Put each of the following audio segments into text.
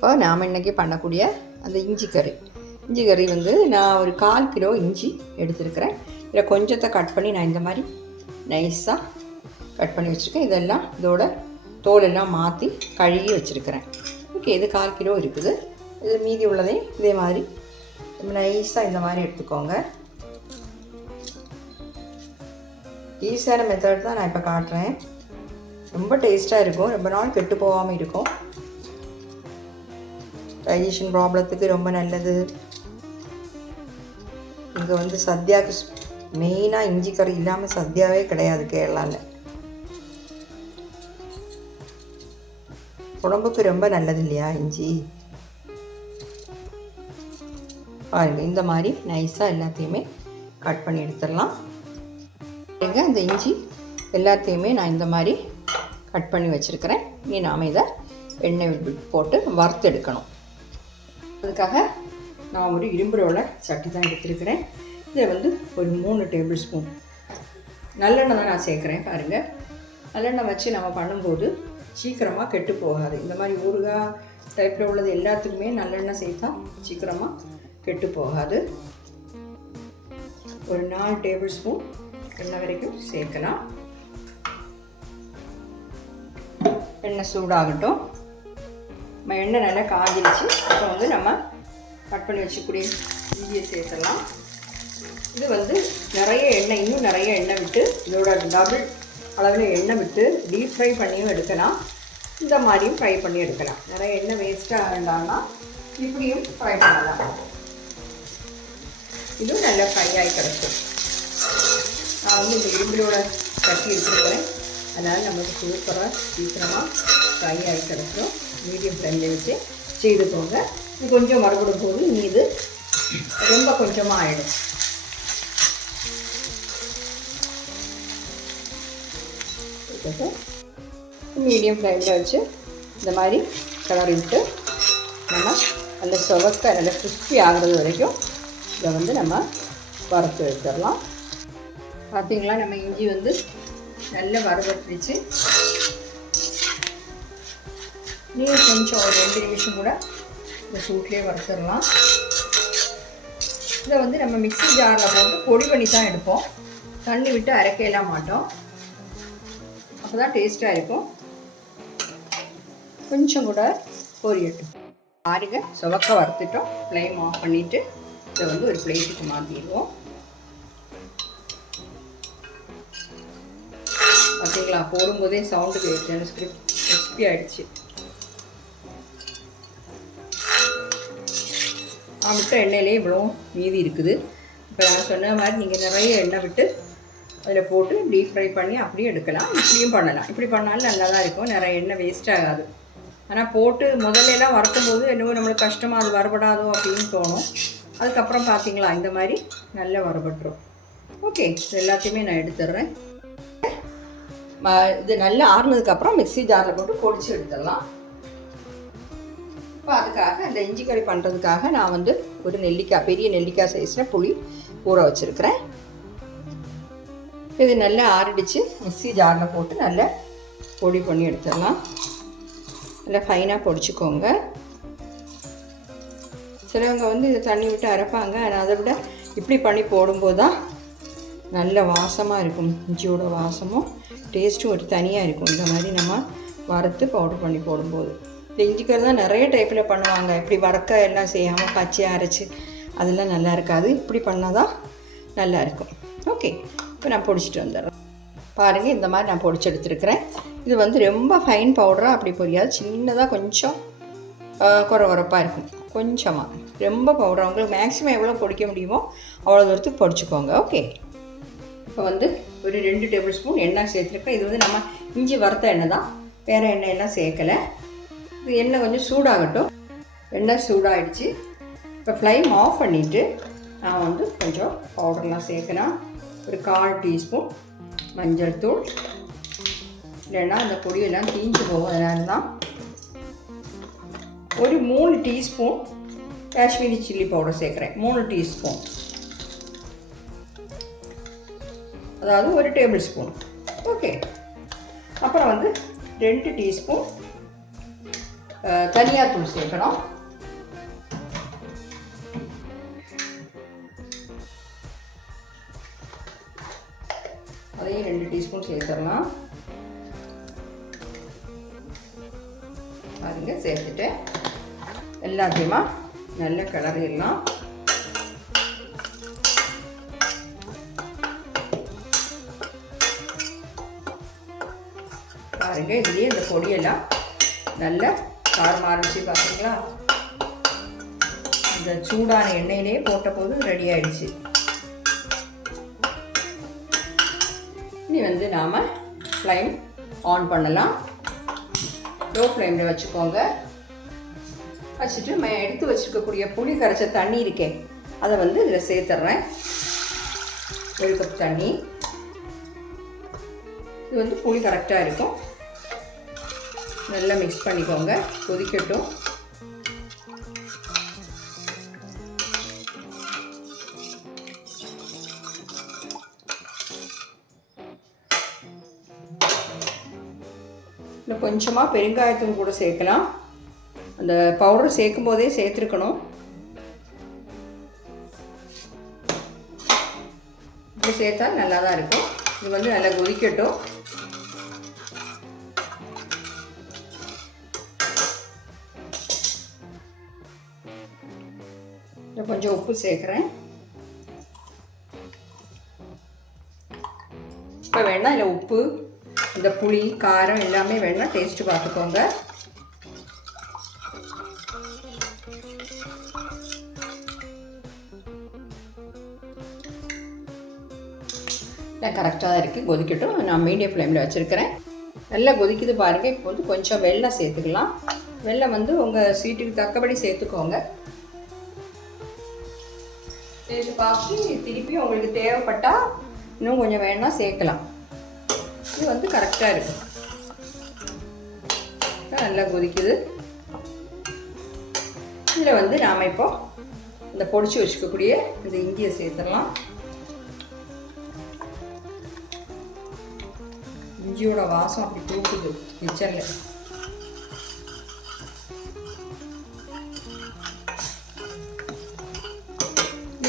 இப்போ நாம் இன்றைக்கி பண்ணக்கூடிய அந்த இஞ்சி கறி. இஞ்சி கறி வந்து நான் ஒரு கால் கிலோ இஞ்சி எடுத்துருக்கிறேன். இதில் கொஞ்சத்தை கட் பண்ணி நான் இந்த மாதிரி நைஸாக கட் பண்ணி வச்சுருக்கேன். இதெல்லாம் இதோட தோலெல்லாம் மாற்றி கழுகி வச்சுருக்கிறேன். ஓகே இது கால் கிலோ இருக்குது. இது மீதி உள்ளதையும் இதே மாதிரி நைஸாக இந்த மாதிரி எடுத்துக்கோங்க. ஈஸியான மெத்தட் தான் நான் இப்போ காட்டுறேன். ரொம்ப டேஸ்ட்டாக இருக்கும். ரொம்ப நாள் கெட்டு போகாமல் இருக்கும். டைஜஷன் ப்ராப்ளத்துக்கு ரொம்ப நல்லது. இங்கே வந்து சத்யாவுக்கு மெயினாக இஞ்சி கறி இல்லாமல் சத்யாவே கிடையாது கேரளாவில் உடம்புக்கு ரொம்ப நல்லது இல்லையா இஞ்சி? பாருங்கள் இந்த மாதிரி நைஸாக எல்லாத்தையுமே கட் பண்ணி எடுத்துடலாம். பாருங்க இந்த இஞ்சி எல்லாத்தையுமே நான் இந்த மாதிரி கட் பண்ணி வச்சுருக்கிறேன். இனி நாம் இதை எண்ணெய் போட்டு வறுத்து எடுக்கணும் அதுக்காக நான் ஒரு இரும்பு ரோலர் சட்டி தான் எடுத்துருக்கிறேன். இதில் வந்து ஒரு மூணு டேபிள் ஸ்பூன் நல்லெண்ணெய் தான் நான் சேர்க்குறேன் பாருங்கள் நல்லெண்ணெய் வச்சு நம்ம பண்ணும்போது சீக்கிரமாக கெட்டு போகாது. இந்த மாதிரி ஊறுகாய் டைப்பில் உள்ளது எல்லாத்துக்குமே நல்லெண்ணெய் சேர்த்தா சீக்கிரமாக கெட்டு போகாது. ஒரு நாலு டேபிள் ஸ்பூன் எண்ணெய் வரைக்கும் சேர்க்கலாம். எண்ணெய் சூடாகட்டும். நம்ம எண்ணெய் நல்லா காஞ்சிருச்சு. இப்போ வந்து நம்ம கட் பண்ணி வச்சுக்கூடிய இஞ்சியை சேர்த்துடலாம். இது வந்து நிறைய எண்ணெய் இன்னும் நிறைய எண்ணெய் விட்டு இதோட டபுள் அளவில் எண்ணெய் விட்டு டீப் ஃப்ரை பண்ணியும் எடுக்கலாம். இந்த மாதிரியும் ஃப்ரை பண்ணி எடுக்கலாம். நிறைய எண்ணெய் வேஸ்ட்டாக வேண்டாம்னா இப்படியும் ஃப்ரை பண்ணலாம். இதுவும் நல்லா ஃப்ரை ஆகி கிடக்கும் நான் வந்து இந்த இரும்பிலோட கட்டி எடுத்துருக்கிறேன். அதனால் நமக்கு சூப்பராக சீக்கிரமாக ஃப்ரை ஆகி மீடியம் ஃப்ளேமில் வச்சு செய்துக்கோங்க. இது கொஞ்சம் மறுபடும் போது இனி இது ரொம்ப கொஞ்சமாக ஆகிடும் மீடியம் ஃப்ளேமில் வச்சு இந்த மாதிரி கிளறி விட்டு நம்ம நல்ல சுவக்க நல்ல கிறிஸ்பி ஆகிறது வரைக்கும் இதை வந்து நம்ம வறுத்து எடுத்துடலாம். பார்த்தீங்களா? நம்ம இஞ்சி வந்து நல்ல வறுவட்டுச்சு நீர் கொஞ்சம் ஒரு ரெண்டு நிமிஷம் கூட இந்த சூட்லேயே வறுத்துடலாம். இதை வந்து நம்ம மிக்சி ஜாரில் போட்டு பொடி பண்ணி தான் எடுப்போம். தண்ணி விட்டு அரைக்கலாம் மாட்டோம். அப்போ தான் டேஸ்ட்டாக இருக்கும். கொஞ்சம் கூட பொரியட்டும். பாருங்க சுவக்க வறுத்துட்டோம். ஃப்ளேம் ஆஃப் பண்ணிவிட்டு இதை வந்து ஒரு பிளேட்டுக்கு மாற்றிடுவோம் பார்த்தீங்களா போடும்போதே சவுண்டு கேட்டு ஸ்கிரிப்ட் ரெசிபி ஆகிடுச்சு விட்ட எண்ணெயிலே இவ்வளோ மீதி இருக்குது. இப்போ நான் சொன்ன மாதிரி நீங்கள் நிறைய எண்ணெய் விட்டு அதில் போட்டு டீப் ஃப்ரை பண்ணி அப்படியே எடுக்கலாம். இப்படியும் பண்ணலாம். இப்படி பண்ணாலும் நல்லா தான் இருக்கும். நிறைய எண்ணெய் வேஸ்ட் ஆகாது. ஆனால் போட்டு முதல்லலாம் வறுக்கும் போது என்னவோ நம்மளுக்கு கஷ்டமாக அது வரப்படாதோ அப்படின்னு தோணும். அதுக்கப்புறம் பார்த்தீங்களா இந்த மாதிரி நல்லா வரப்பட்டுரும் ஓகே இது எல்லாத்தையுமே நான் எடுத்துடுறேன். இது நல்லா ஆறுனதுக்கப்புறம் மிக்ஸி ஜாரில் போட்டு பொடிச்சு எடுத்துடலாம். இப்போ அதுக்காக அந்த இஞ்சி கறி பண்ணுறதுக்காக நான் வந்து ஒரு நெல்லிக்காய் பெரிய நெல்லிக்காய் சைஸில் புளி ஊற வச்சுருக்கிறேன். இது நல்லா ஆறிடுச்சு. மிக்ஸி ஜாரில் போட்டு நல்லா பொடி பண்ணி எடுத்துடலாம். நல்லா ஃபைனாக பொடிச்சுக்கோங்க. சிலவங்க வந்து இதை தண்ணி விட்டு அரைப்பாங்க. ஆனால் அதை விட இப்படி பண்ணி போடும்போது தான் நல்ல வாசமாக இருக்கும். இஞ்சியோட வாசமும் டேஸ்ட்டும் ஒரு தனியாக இருக்கும். இந்த மாதிரி நம்ம வறுத்து பவுடர் பண்ணி போடும்போது. இந்த தான் நிறைய டைப்பில் பண்ணுவாங்க. இப்படி வறுக்க எல்லாம் செய்யாமல் பச்சையாக அரைச்சி அதெல்லாம் நல்லா இருக்காது. இப்படி பண்ணால் தான் நல்லா இருக்கும். ஓகே இப்போ நான் பொடிச்சிட்டு வந்துடுறேன். பாருங்கள் இந்த மாதிரி நான் பொடிச்சு எடுத்துருக்கிறேன். இது வந்து ரொம்ப ஃபைன் பவுடராக அப்படி பொரியாது. சின்னதாக கொஞ்சம் குறை குறைப்பாக இருக்கும். கொஞ்சமாக ரொம்ப பவுடர் உங்களுக்கு மேக்ஸிமம் எவ்வளோ பொடிக்க முடியுமோ அவ்வளோ தூரத்துக்கு பொடிச்சுக்கோங்க. ஓகே இப்போ வந்து ஒரு ரெண்டு டேபிள் ஸ்பூன் எண்ணெய் சேர்த்துருக்கேன். இது வந்து நம்ம இஞ்சி வறுத்த எண்ணெய் தான். வேறு எண்ணெய் எல்லாம் சேர்க்கலை. இது எண்ணெய் கொஞ்சம் சூடாகட்டும். எண்ணெய் சூடாகிடுச்சு இப்போ ஃப்ளைம் ஆஃப் பண்ணிவிட்டு நான் வந்து கொஞ்சம் பவுடர்லாம் சேர்க்கலாம் ஒரு கால் டீஸ்பூன் மஞ்சள் தூள். இல்லைன்னா அந்த பொடியெல்லாம் தீஞ்சு போகும். அதனால தான் ஒரு மூணு டீஸ்பூன் காஷ்மீரி சில்லி பவுடர் சேர்க்குறேன். மூணு டீஸ்பூன் அதாவது ஒரு டேபிள் ஸ்பூன் ஓகே அப்புறம் வந்து ரெண்டு டீஸ்பூன் தனியாத்தூள் சேர்க்கணும். அதையும் ரெண்டு டீஸ்பூன் சேர்த்துடலாம். பாருங்க சேர்த்துட்டு எல்லாத்தையுமா நல்ல கிளறிடலாம். பாருங்க இதுலேயே இந்த பொடியெல்லாம் நல்ல காரம் ஆரம்பிச்சு பார்த்தீங்களா இந்த சூடான எண்ணெயிலே போட்ட போது ரெடி ஆயிடுச்சு. இனி வந்து நாம் ஃப்ளைம் ஆன் பண்ணலாம். லோ ஃப்ளேமில் வச்சுக்கோங்க. வச்சுட்டு நம்ம எடுத்து வச்சுருக்கக்கூடிய புளி கரைச்ச தண்ணி இருக்கே அதை வந்து இதில் சேர்த்துட்றேன் ஒரு கப் தண்ணி. இது வந்து புளி கரெக்டாக இருக்கும். நல்லா மிக்ஸ் பண்ணிக்கோங்க. கொதிக்கட்டும். இன்னும் கொஞ்சமாக பெருங்காயத்தூள் கூட சேர்க்கலாம். அந்த பவுடர் சேர்க்கும் போதே சேர்த்துருக்கணும். இப்படி சேர்த்தா நல்லா தான் இருக்கும். இது வந்து நல்லா கொதிக்கட்டும். கொஞ்சம் உப்பு சேர்க்குறேன். இப்போ வேணால் இல்லை உப்பு இந்த புளி காரம் எல்லாமே வேணால் டேஸ்ட்டு பார்த்துக்கோங்க. இல்லை கரெக்டாக தான் இருக்குது கொதிக்கட்டும். நான் மீடியம் ஃப்ளேமில் வச்சுருக்கிறேன். நல்லா கொதிக்குது பாருங்கள் இப்போ வந்து கொஞ்சம் வெள்ளம் சேர்த்துக்கலாம். வெள்ளம் வந்து உங்கள் ஸ்வீட்டுக்கு தக்கபடி சேர்த்துக்கோங்க. சேர்த்து பார்த்து திருப்பி உங்களுக்கு தேவைப்பட்டால் இன்னும் கொஞ்சம் வேணால் சேர்க்கலாம். இது வந்து கரெக்டாக இருக்கும் நல்லா கொதிக்குது. இதில் வந்து நாம் இப்போ இந்த பொடிச்சு வச்சுக்கக்கூடிய இந்த இஞ்சியை சேர்த்துடலாம். இஞ்சியோட வாசம் அப்படி தூக்குது கிச்சனில்.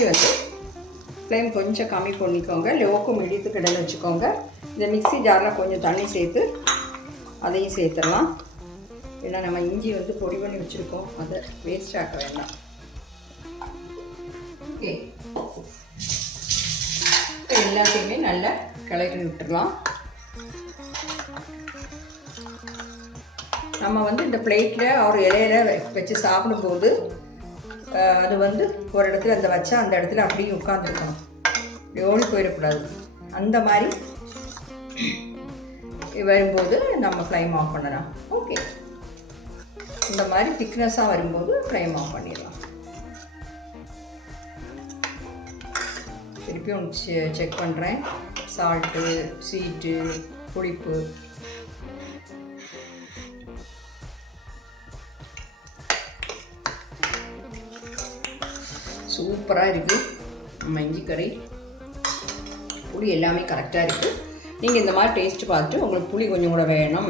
மிக்சி வந்து ஃப்ளேம் கொஞ்சம் கம்மி பண்ணிக்கோங்க. லோக்கு மிடித்து கிடல வச்சுக்கோங்க. இந்த மிக்ஸி ஜாரில் கொஞ்சம் தண்ணி சேர்த்து அதையும் சேர்த்துடலாம். ஏன்னா நம்ம இஞ்சி வந்து பொடி பண்ணி வச்சுருக்கோம். அதை வேஸ்ட் ஆக்க வேண்டாம். ஓகே எல்லாத்தையுமே நல்லா கிளறி விட்டுடலாம். நம்ம வந்து இந்த பிளேட்டில் ஒரு இலையில வச்சு சாப்பிடும்போது அது வந்து ஒரு இடத்துல அந்த வச்சா அந்த இடத்துல அப்படியே உட்காந்துருக்கணும் இப்படி ஓடி போயிடக்கூடாது. அந்த மாதிரி வரும்போது நம்ம ஃப்ளைம் ஆஃப் பண்ணலாம். ஓகே இந்த மாதிரி திக்னஸாக வரும்போது ஃப்ளைம் ஆஃப் பண்ணிடலாம். திருப்பியும் செக் பண்ணுறேன் சால்ட்டு ஸ்வீட்டு புளிப்பு. சூப்பராக இருக்குது நம்ம இஞ்சி கறி புளி எல்லாமே கரெக்டாக இருக்குது நீங்கள் இந்த மாதிரி டேஸ்ட் பார்த்துட்டு உங்களுக்கு புளி கொஞ்சம் கூட வேணும்.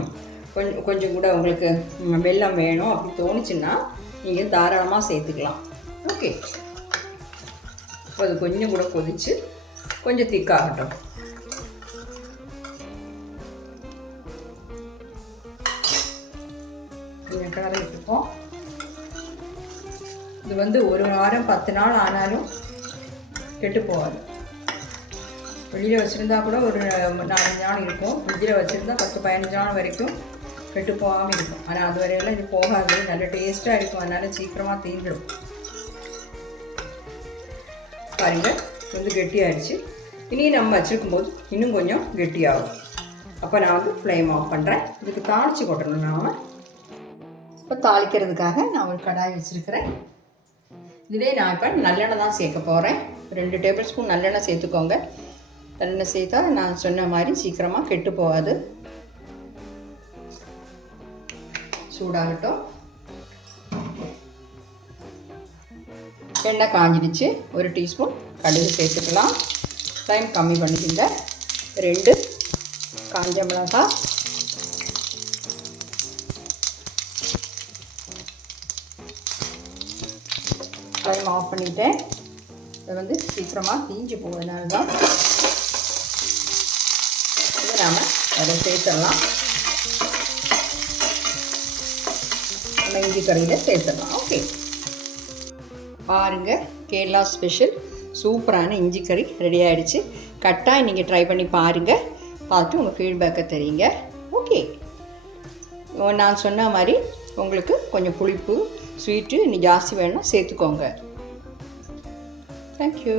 கொஞ்சம் கொஞ்சம் கூட உங்களுக்கு வெள்ளம் வெல்லம் வேணும் அப்படின்னு தோணுச்சுன்னா நீங்கள் தாராளமாக சேர்த்துக்கலாம். ஓகே இப்போ அது கொஞ்சம் கூட கொதிச்சு கொஞ்சம் திக்காகட்டும் கொஞ்சம் கிளறி விட்டுப்போம் இது வந்து ஒரு வாரம் பத்து நாள் ஆனாலும் கெட்டு போகாது வெளியில் வச்சுருந்தா கூட ஒரு நாலஞ்சு நாள் இருக்கும். ஃப்ரிட்ஜில் வச்சுருந்தா பத்து பதினஞ்சு நாள் வரைக்கும் கெட்டு போகாமல் இருக்கும். ஆனால் அது வரையெல்லாம் இது போகாது. நல்ல டேஸ்ட்டாக இருக்கும். அதனால் சீக்கிரமாக தீந்துடும் பாருங்கள் வந்து கெட்டியாகிடுச்சு இனி நம்ம வச்சுருக்கும் போது இன்னும் கொஞ்சம் கெட்டியாகும். அப்போ நான் வந்து ஃப்ளேம் ஆஃப் பண்ணுறேன் இதுக்கு தாளித்து கொட்டணும் நாம். இப்போ தாளிக்கிறதுக்காக நான் ஒரு கடாய் வச்சுருக்கிறேன். இதுவே நான் இப்போ நல்லெண்ணெய் தான் சேர்க்க போகிறேன் ரெண்டு டேபிள் ஸ்பூன் நல்லெண்ணெய் சேர்த்துக்கோங்க. நல்லெண்ணெய் சேர்த்தா நான் சொன்ன மாதிரி சீக்கிரமாக கெட்டு போகாது. சூடாகட்டும். எண்ணெய் காஞ்சிடுச்சு. ஒரு டீஸ்பூன் கடுகு சேர்த்துக்கலாம். டைம் கம்மி பண்ணிக்கோங்க. ரெண்டு காஞ்ச மிளகாய் டைம் ஆஃப் பண்ணிட்டேன். இதை வந்து சீக்கிரமாக தீஞ்சு போகிறதுனால தான் இதை நாம் அதை சேர்த்துடலாம். நம்ம இஞ்சி கறியில் சேர்த்துடலாம். ஓகே. பாருங்கள் கேரளா ஸ்பெஷல். சூப்பரான இஞ்சி கறி ரெடி ஆகிடுச்சு கட்டாயம் நீங்கள் ட்ரை பண்ணி பாருங்கள் பார்த்து உங்கள் ஃபீட்பேக்கை தெரியுங்க. ஓகே. நான் சொன்ன மாதிரி உங்களுக்கு கொஞ்சம் புளிப்பு ஸ்வீட்டு இன்னும் ஜாஸ்தி வேணும்னா சேர்த்துக்கோங்க. தேங்க்யூ